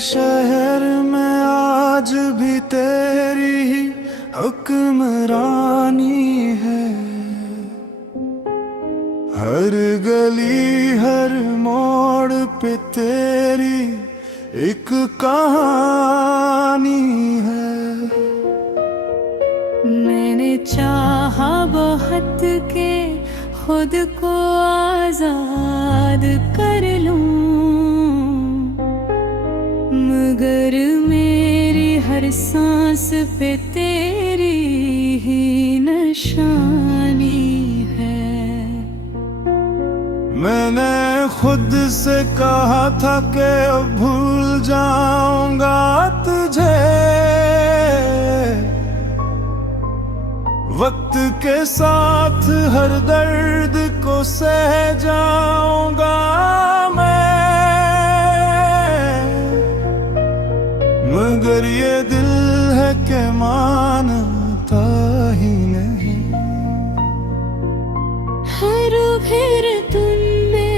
शहर में आज भी तेरी ही हुक्मरानी है। हर गली हर मोड़ पे तेरी एक कहानी है। मैंने चाहा बहुत के खुद को आजाद कर लूं, मगर मेरी हर सांस पे तेरी ही निशानी है। मैंने खुद से कहा था कि अब भूल जाऊंगा तुझे, वक्त के साथ हर दर्द को सह जाऊंगा मैं, मगर ये दिल है कि मानता ही नहीं। हर फिर तुमने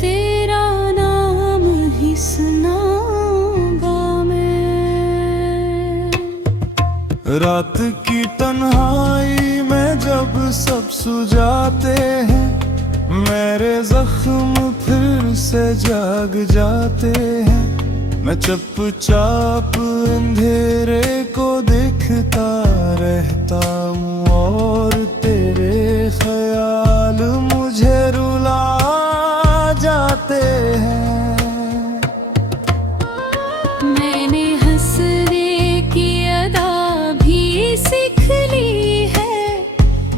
तेरा नाम ही सुनाऊंगा मैं। रात की तन्हाई में जब सब सो जाते हैं, मेरे जख्म फिर से जाग जाते हैं। मैं चुपचाप अंधेरे को देखता रहता हूँ और तेरे ख्याल मुझे रुला जाते हैं। मैंने हंसने की अदा भी सीख ली है,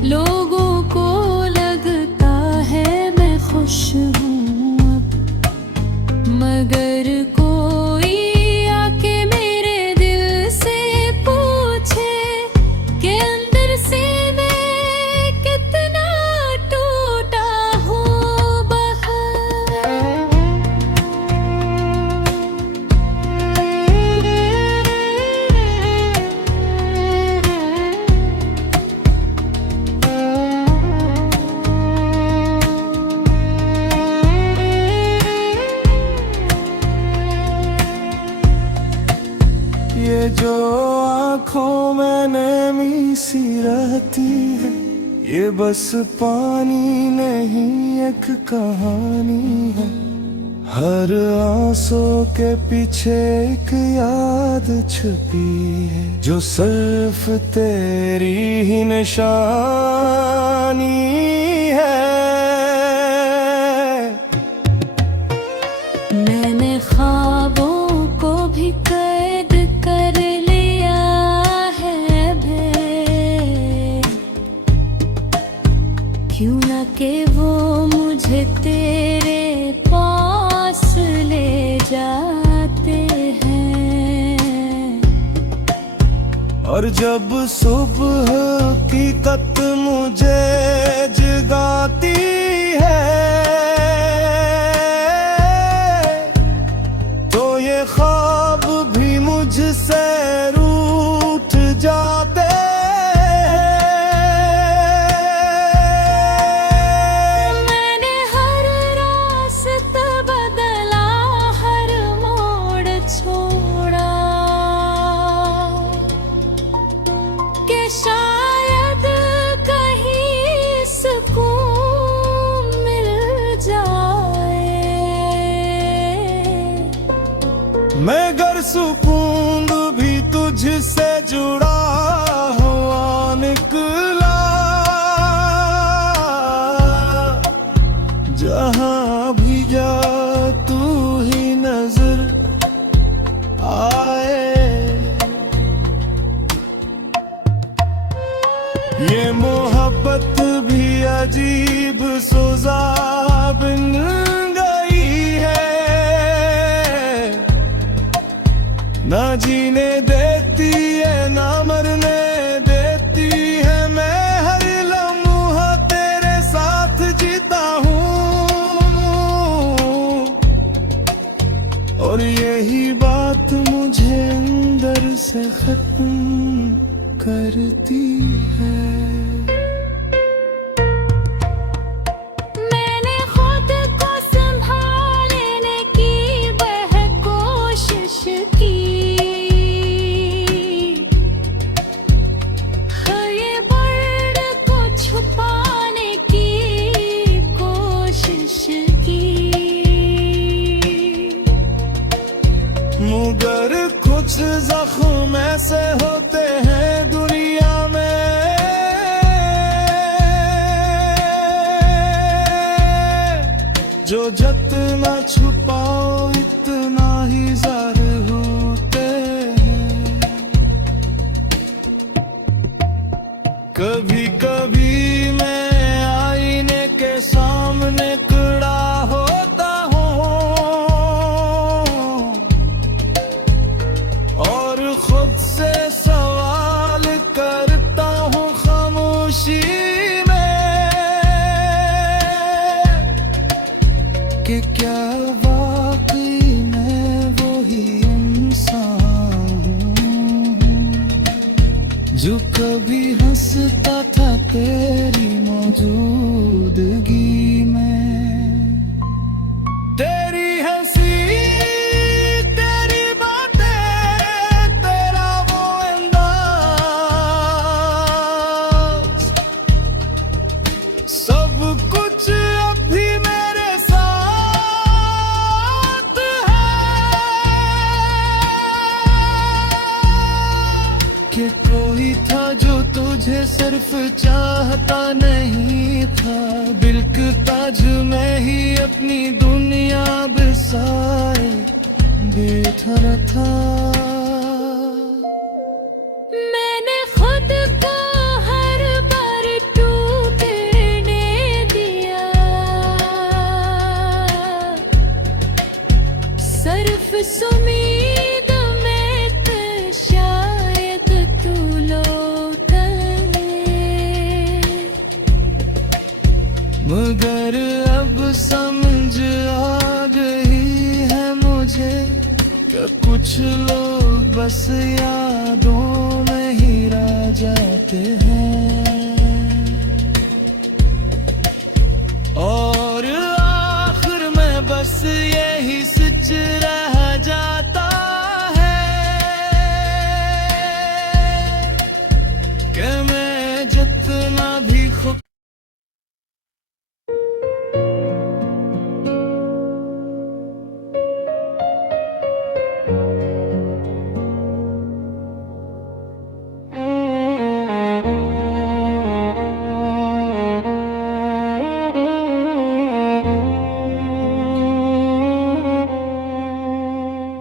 लोगों को लगता है मैं खुश हूँ अब, मगर कोई आके मेरे दिल से पूछे कि अंदर से मैं कितना टूटा हूँ बाहर। ये जो आँखों में नमी सी रहती है, ये बस पानी नहीं एक कहानी है। हर आंसू के पीछे एक याद छुपी है, जो सिर्फ तेरी ही निशानी है। मैंने ख्वाबों को भी कैद कर लिया है बे, क्यों ना कि वो मुझे तेरे पास ले जाते हैं। और जब सुबह की कत मुझे जगाती है, तो ये ख्वाब भी मुझसे रूठ जाते हैं। मैंने हर रास्ता बदला, हर मोड़ छोड़ा, कि शायद कहीं सुकून मिल जाए। मगर सुकून भी तुझसे जुड़ा हुआ निकला। जहाँ भी जा तू ही नजर आए। ये मोहब्बत भी अजीब सोजा बन गई है, ना जीने देती है ना मरने देती है। मैं हर लम्हा तेरे साथ जीता हूँ, और यही बात मुझे अंदर से खत्म करती है। मैंने खुद को संभालने की कोशिश जो जितना छुपाओ इतना ही ज़ाहिर होते हैं। कभी कभी मैं आईने के सामने खड़ा होता हूँ और खुद से सवाल करता हूँ खामोशी कि क्या वाकई मैं वही इंसान हूँ जो कभी हंसता था तेरी मौजूदगी में। तेरी हंसी, तेरी बातें, तेरा वो अंदाज, सब कुछ अब भी मेरे साथ कि कोई था जो तुझे सिर्फ चाहता नहीं था, बिलकता जो मैं ही अपनी दुनिया बसाए बैठा था। मैंने खुद को हर बार टूटने दिया, सिर्फ उम्मीद में तो शायद तू लौटे, मगर अब समझ आ गई है मुझे कि कुछ लोग बस यादों में ही रह जाते हैं और आखिर में बस यही सच रह जाता है कि मैं जितना भी खुद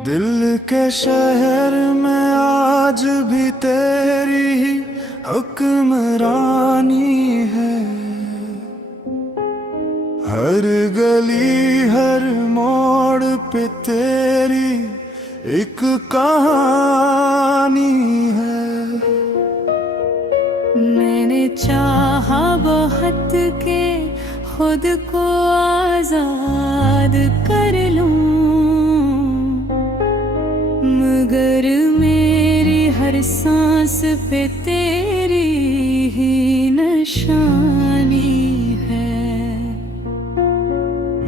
दिल के शहर में आज भी तेरी ही हुक्मरानी है। हर गली हर मोड़ पे तेरी एक कहानी है। मैंने चाहा बहुत के खुद को आजाद कर लूं, मगर मेरी हर सांस पे तेरी ही निशानी है।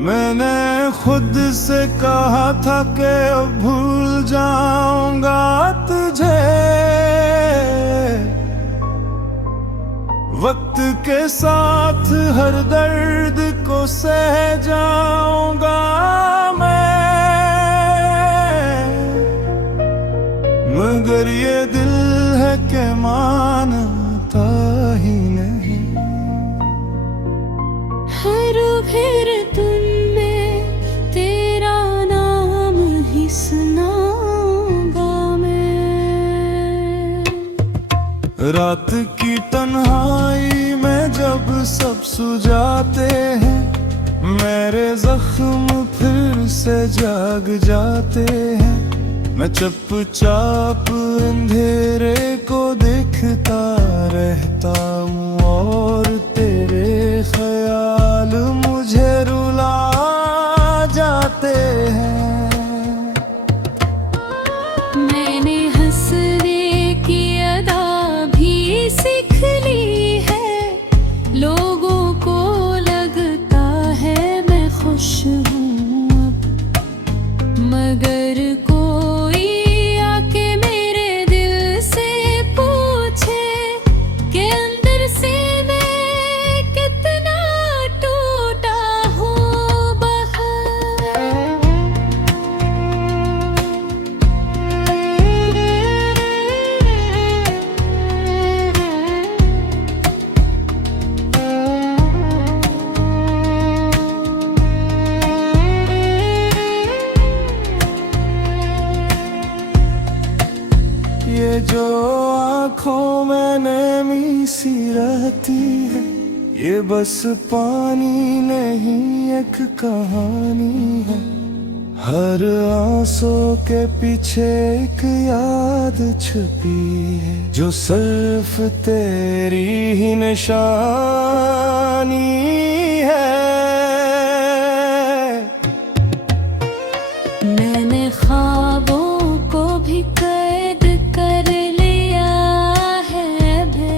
मैंने खुद से कहा था कि अब भूल जाऊंगा तुझे, वक्त के साथ हर दर्द को सह जाऊंगा मैं, मगर ये दिल है कि मानता ही नहीं। हर फिर तुम में तेरा नाम ही सुनाऊंगा मैं। रात की तन्हाई में जब सब सो जाते हैं, मेरे जख्म फिर से जाग जाते हैं। मैं चुपचाप अंधेरे को देखता रहता हूँ और तेरे ख्याल मुझे रुला जाते हैं। मैंने हंसने की अदा भी सीख ली है, लोगों को लगता है मैं खुश हूँ अब, मगर कोई आके मेरे दिल से पूछे कि अंदर से मैं ये बस पानी नहीं एक कहानी है, हर आंसू के पीछे एक याद छुपी है, जो सिर्फ तेरी ही निशानी है। मैंने ख्वाबों को भी कैद कर लिया है बे,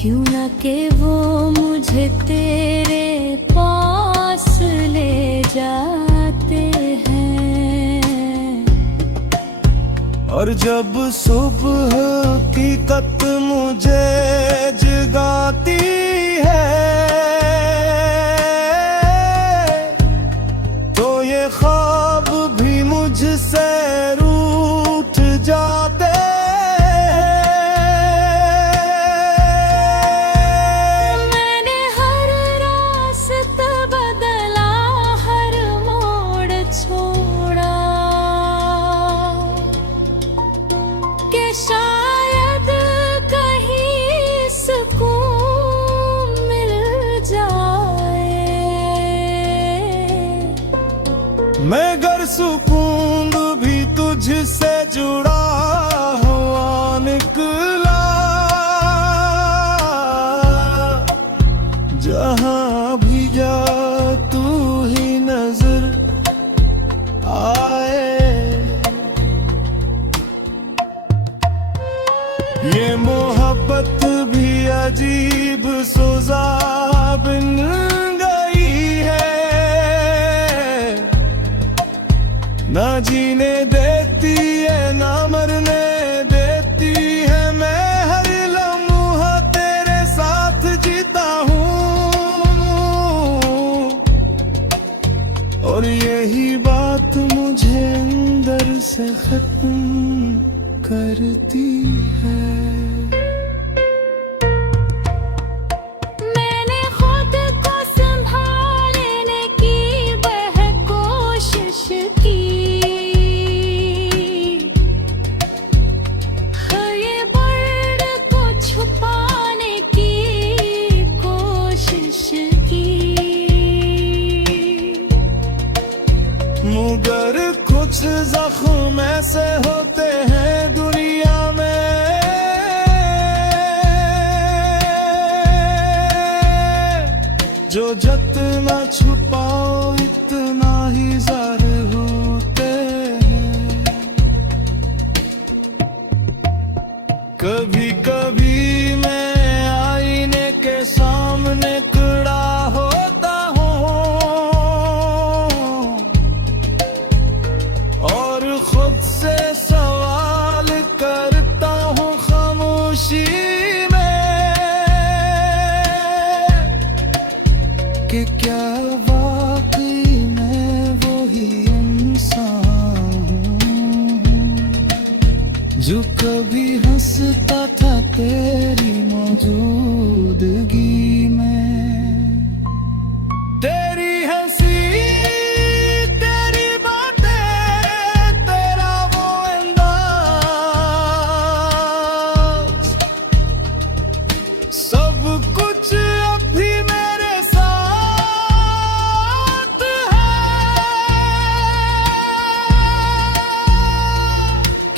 क्यों ना कि वो मुझे तेरे पास ले जाते हैं। और जब सुबह की कत मुझे जगाती है, तो ये ख्वाब भी मुझसे रूठ जाते हैं। मैंने हर रास्ता बदला, हर मोड़ छोड़ा, कि शायद कहीं सुकून मिल जाए। मैं गर सुकून भी तुझसे जुड़ा हुआ निकला, जहां भी जा तू ही नजर आए। ये मोहब्बत भी अजीब सुजा बन गई है, ना जीने देती है ना मरने देती है। मैं हर लम्हा तेरे साथ जीता हूँ, और यही बात मुझे अंदर से खत्म करती है। मैंने खुद को संभालने की वह कोशिश की, ये दर्द को छुपाने की कोशिश की, मगर कुछ जख्म ऐसे होते हैं दुनिया में, जो जितना छुपाओ इतना ही ज़ाहिर होते हैं। कभी कभी मैं आईने के सामने खड़ा होता हूँ, और खुद से सवाल करता हूँ खामोशी में, कि क्या वाकई मैं वही इंसान हूँ, जो कभी हंसता था तेरी मौजूदगी में। तेरी हंसी, तेरी बातें, तेरा वो अंदाज, सब कुछ अभी मेरे साथ है।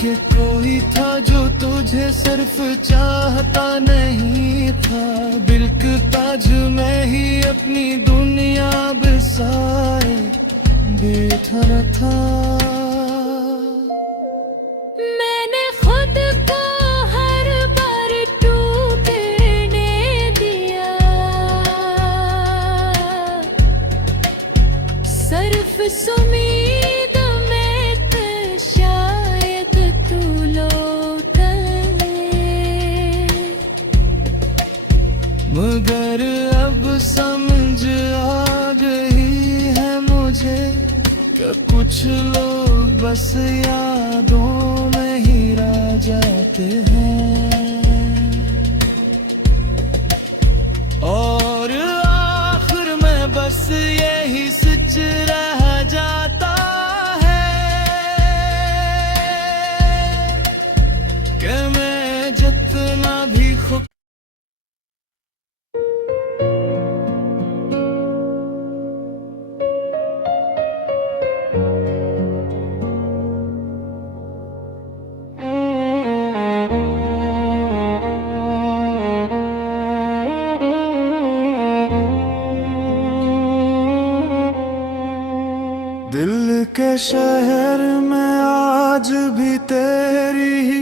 कि कोई था जो तुझे सिर्फ चाहता नहीं था, बिलकता जो मैं ही अपनी दुनिया बसाए बैठा था। मैंने खुद को हर बार टूटने दिया, सिर्फ उम्मीद में तो शायद तू लौटे, मगर अब समझ आ गई है मुझे, कि कुछ लोग बस यादों में ही रह जाते हैं, और आखिर में बस यही सच रह जाता है, कि मैं जितना भी खुद शहर में आज भी तेरी ही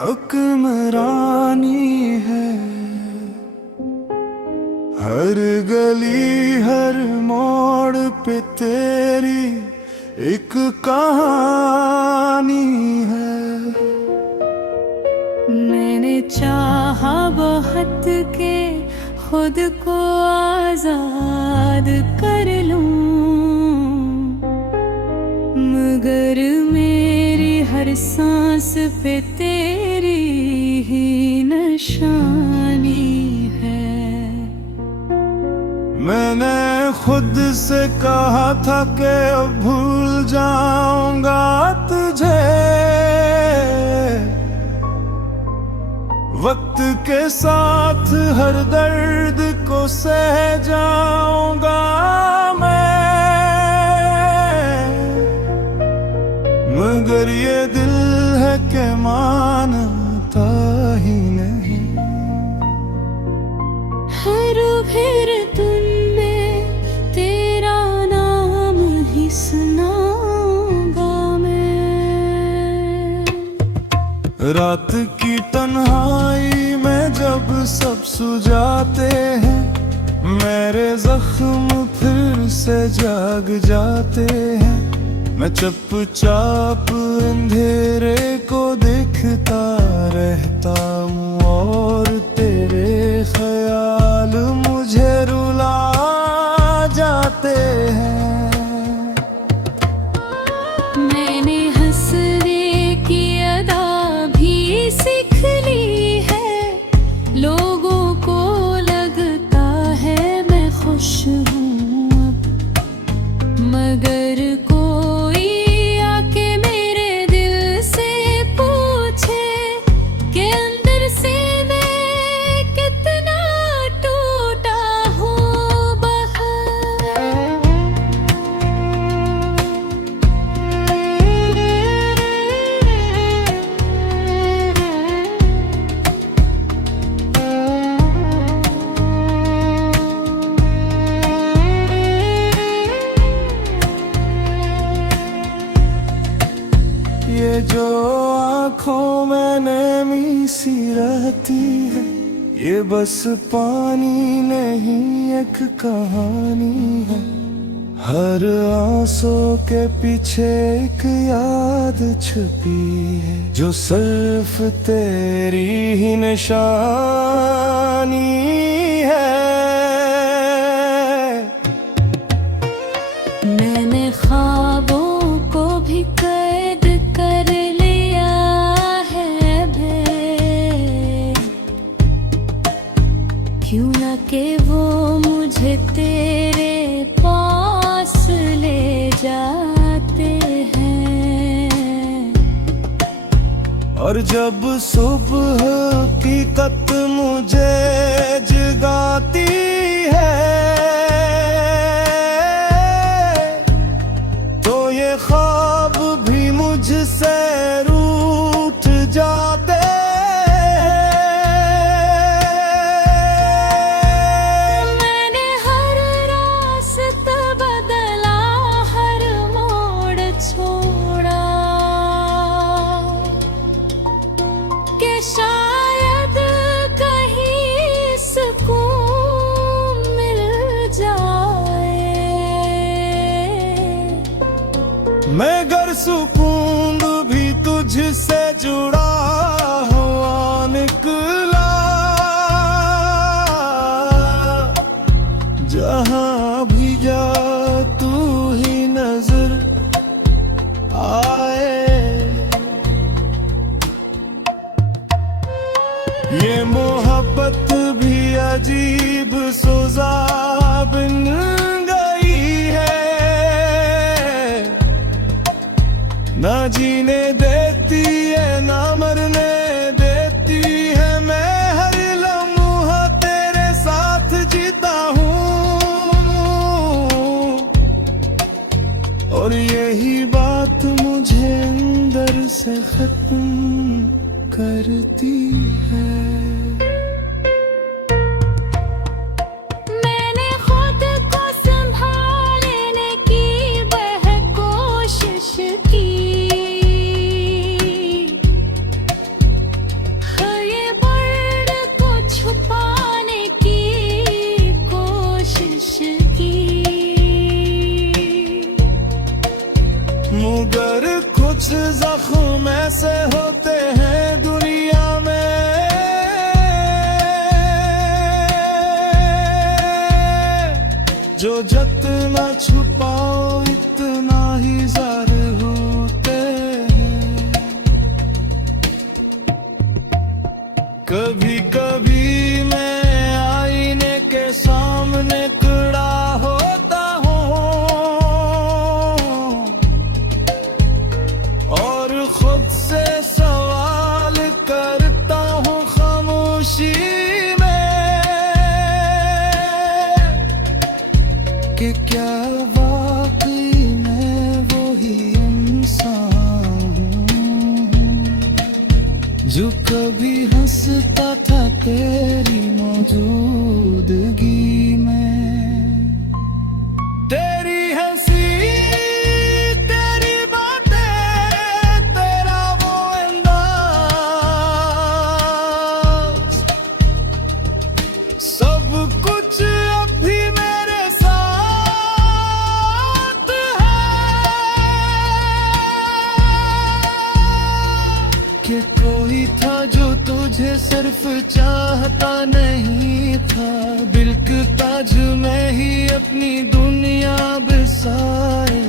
हुक्मरानी है। हर गली हर मोड़ पे तेरी एक कहानी है। मैंने चाहा बहुत के खुद को आजाद कर लूं, मगर मेरी हर सांस पे तेरी ही निशानी है। मैंने खुद से कहा था कि अब भूल जाऊंगा तुझे, वक्त के साथ हर दर्द को सह जाऊंगा मैं, मगर ये दिल है कि मानता ही नहीं। हर फिर तुम में तेरा नाम ही सुनाऊंगा मैं। रात की तन्हाई में जब सब सो जाते हैं, मेरे जख्म फिर से जाग जाते हैं। मैं चुपचाप अंधेरे को देखता रहता हूँ और तेरे ख्याल मुझे रुला जाते हैं। मैंने हंसने की अदा भी सीख ली है, लोगों को लगता है मैं खुश हूँ अब, मगर कोई आके मेरे दिल से पूछे कि अंदर से मैं कितना टूटा हूँ बाहर। ये जो आँखों में नमी सी रहती है, ये बस पानी नहीं एक कहानी है। हर आंसू के पीछे एक याद छुपी है, जो सिर्फ तेरी ही निशानी है। मैंने ख्वाबों को भी कैद कर लिया है बे, क्यों ना कि वो मुझे तेरे पास ले जाते हैं। और जब सुबह की कत मुझे जगाती है, तो ये ख्वाब भी मुझसे रूठ जाते हैं। मैंने हर रास्ता बदला, हर मोड़ छोड़ा, कि शायद कहीं सुकून मिल जाए। मगर सुकून भी तुझसे जुड़ा हुआ निकला, जहां भी जा तू ही नजर आए। ये मोहब्बत भी अजीब सुजा बन गई है, ना जीने देती है ना जो जितना छुपाओ इतना ही ज़ाहिर होते हैं। कभी कभी मैं आईने के सामने खड़ा होता हूँ और खुद से सवाल करता हूँ खामोशी कि क्या वाकई मैं वही इंसान हूँ जो कभी हंसता था तेरी मौजूदगी में। तेरी हंसी, तेरी बातें, तेरा वो अंदाज, सब कुछ अब भी मेरे साथ कि कोई था जो तुझे सिर्फ चाहता नहीं था, बिलकता मैं ही अपनी दुनिया बसाए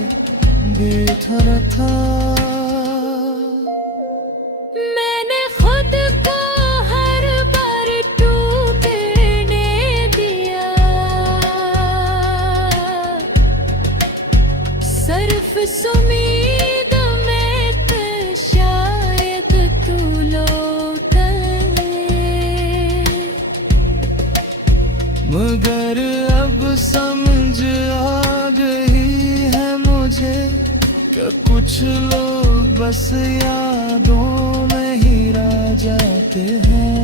बैठा था। मैंने खुद को हर बार टूटने दिया, सिर्फ उम्मीद में तो शायद तू लौटे, मगर अब समझ आ गई है मुझे कि कुछ लोग बस यादों में ही रह जाते हैं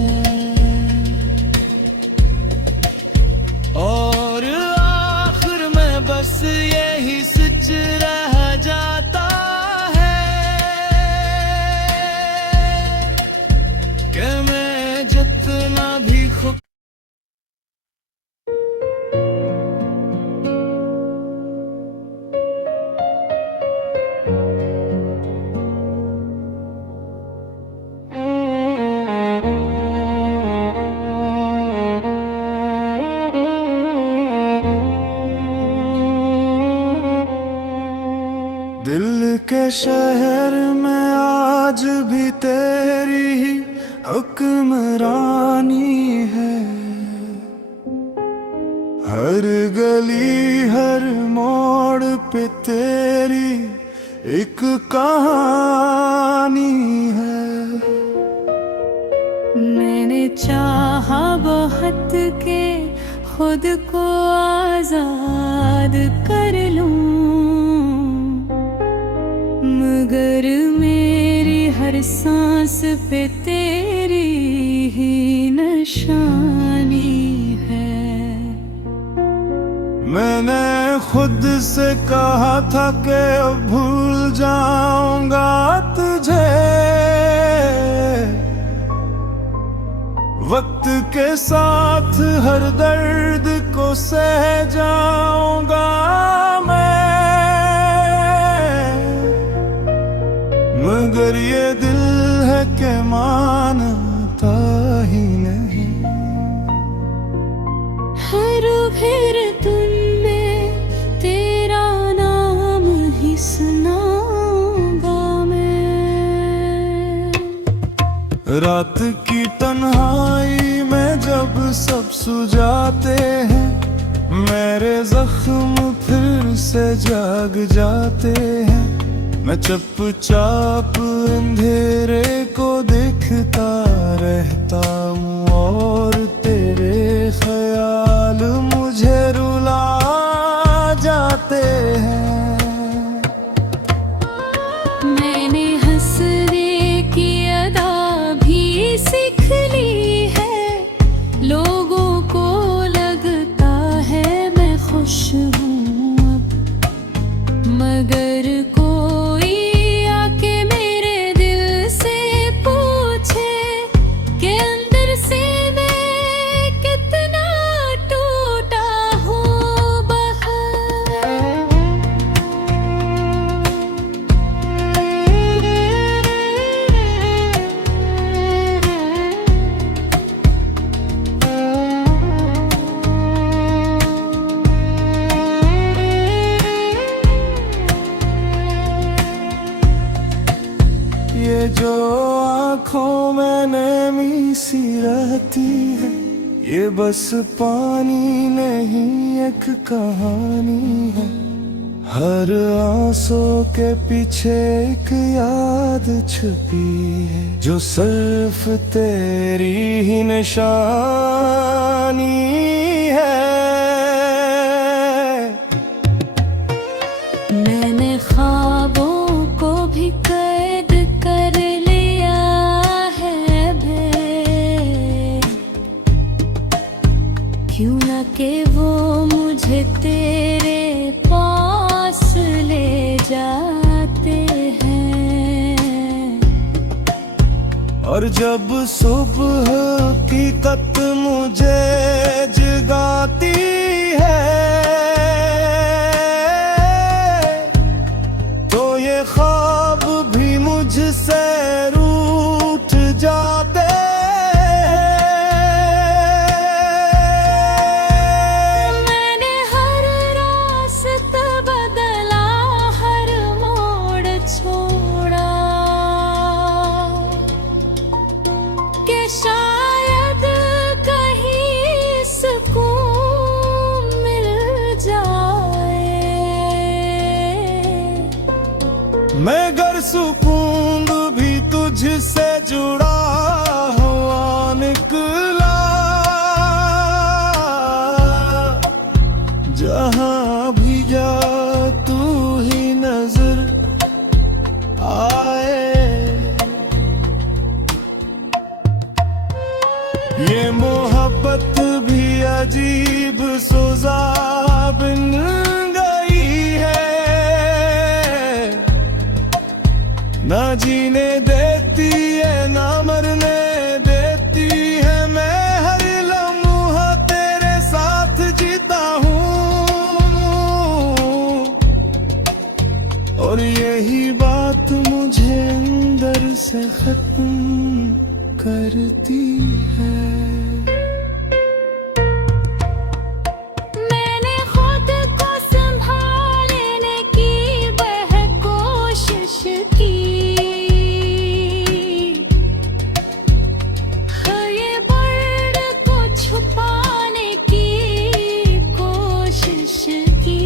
और आखिर में बस यही सच रह जाता है कि मैं जितना भी खुद दिल के शहर में आज भी तेरी ही हुक्मरानी है। हर गली हर मोड़ पे तेरी एक कहानी है। मैंने चाहा बहुत के खुद को आजाद कर लूं, मगर मेरी हर सांस पे तेरी ही निशानी है। मैंने खुद से कहा था कि अब भूल जाऊंगा तुझे, वक्त के साथ हर दर्द को सह जाऊंगा मैं, मगर ये दिल है कि मानता ही नहीं। हर फिर तुम में तेरा नाम ही सुनाऊंगा मैं। रात की तन्हाई में जब सब सो जाते हैं, मेरे जख्म फिर से जाग जाते हैं। मैं चुपचाप अंधेरे को देखता रहता हूँ और तेरे ख्याल मुझे रुला जाते हैं। मैंने हंसने की अदा भी सीख ली है, लोगों को लगता है मैं खुश हूँ अब, मगर कोई आके मेरे दिल से पूछे कि अंदर से मैं ये बस पानी नहीं एक कहानी है, हर आंसू के पीछे एक याद छुपी है, जो सिर्फ तेरी ही निशानी है। मैंने ख्वाबों को भी कैद कर लिया है बे, क्यों न कि वो मुझे तेरे पास ले जाते हैं। और जब सुबह की कत मुझे जगाती है, तो ये ख्वाब भी मुझसे रूठ जाते हैं। मैंने हर रास्ता बदला, हर मोड़ छोड़ा, कि शायद कहीं सुकून मिल जाए। मैं गर सुकून भी तुझसे जुड़ा हुआ निकला, जहां भी जा तू ही नजर आए। ये मोहब्बत भी अजीब सुजा बन गई है, ना जीने देती है ना मरने देती है। मैं हर लम्हा तेरे साथ जीता हूँ, और यही बात मुझे अंदर से खत्म करती है। मैंने खुद को संभालने की वह कोशिश की, ये दर्द को छुपाने की कोशिश की,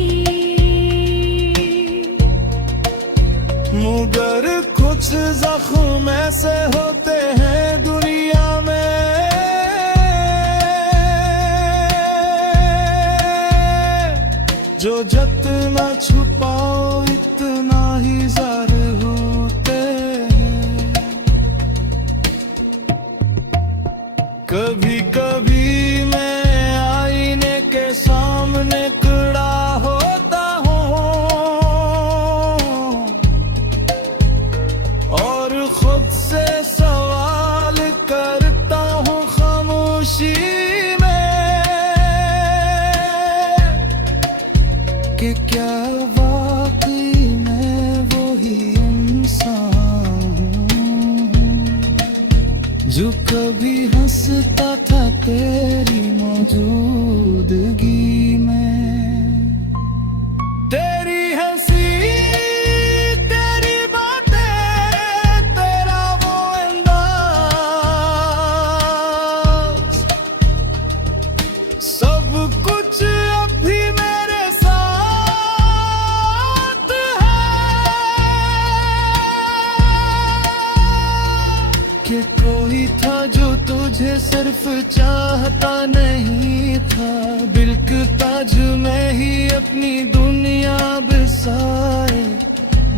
मगर कुछ जख्म ऐसे होते हैं दुनिया में, जो जितना छुपाओ इतना ही ज़ाहिर होते हैं। कभी कभी मैं आईने के सामने खड़ा होता हूँ, और खुद से सवाल करता हूँ खामोशी में, कि क्या वाकई मैं वही इंसान हूँ, जो कभी हंसता था तेरी मौजूदगी में। तेरी हंसी, तेरी बातें, तेरा वो अंदाज, सब कुछ अब भी मेरे साथ है। कि कोई था जो तुझे सिर्फ चाहता नहीं था, बिलकता जो मैं ही अपनी दुनिया बसाए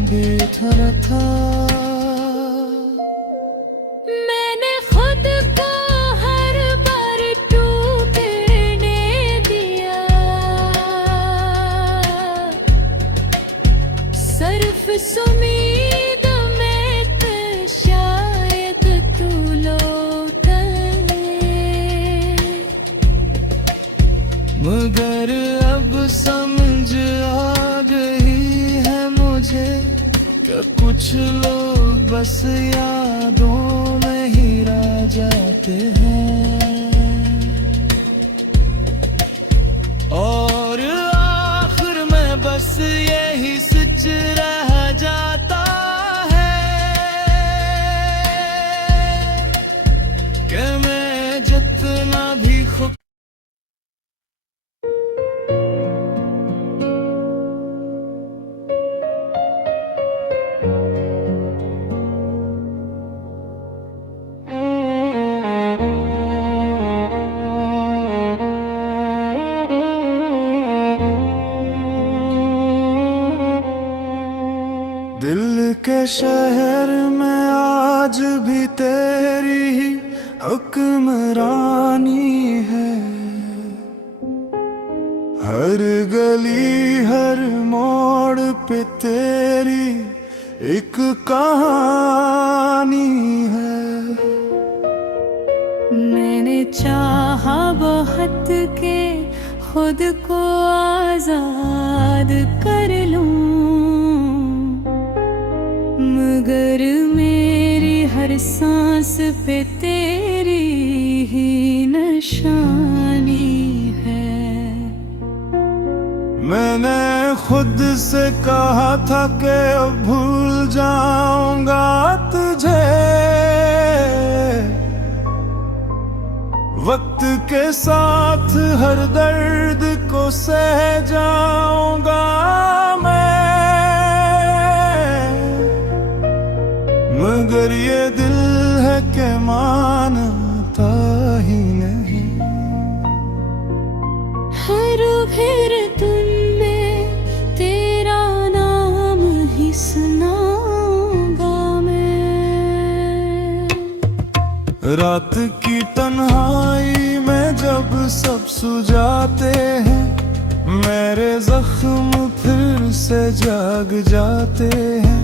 बैठा था। मैंने खुद को हर बार टूटने दिया, सिर्फ उम्मीद में तो शायद तू लौट आए। मगर अब समझ आ गई है मुझे, कि कुछ लोग बस यादों में ही रह जाते हैं, और आखिर में बस यही सच रह जाता है, कि मैं जितना भी खुद शहर में आज भी तेरी ही हुक्मरानी है। हर गली हर मोड़ पे तेरी एक कहानी है। मैंने चाहा बहुत के खुद को आजाद कर लूं, मगर मेरी हर सांस पे तेरी ही निशानी है। मैंने खुद से कहा था कि अब भूल जाऊंगा तुझे, वक्त के साथ हर दर्द को सह जाऊंगा मैं, मगर ये दिल है कि मानता ही नहीं। हर फिर तुम में तेरा नाम ही सुनाऊंगा मैं। रात की तन्हाई में जब सब सो जाते हैं, मेरे जख्म फिर से जाग जाते हैं।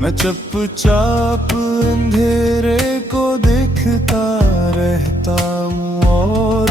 मैं चुपचाप अंधेरे को देखता रहता हूँ और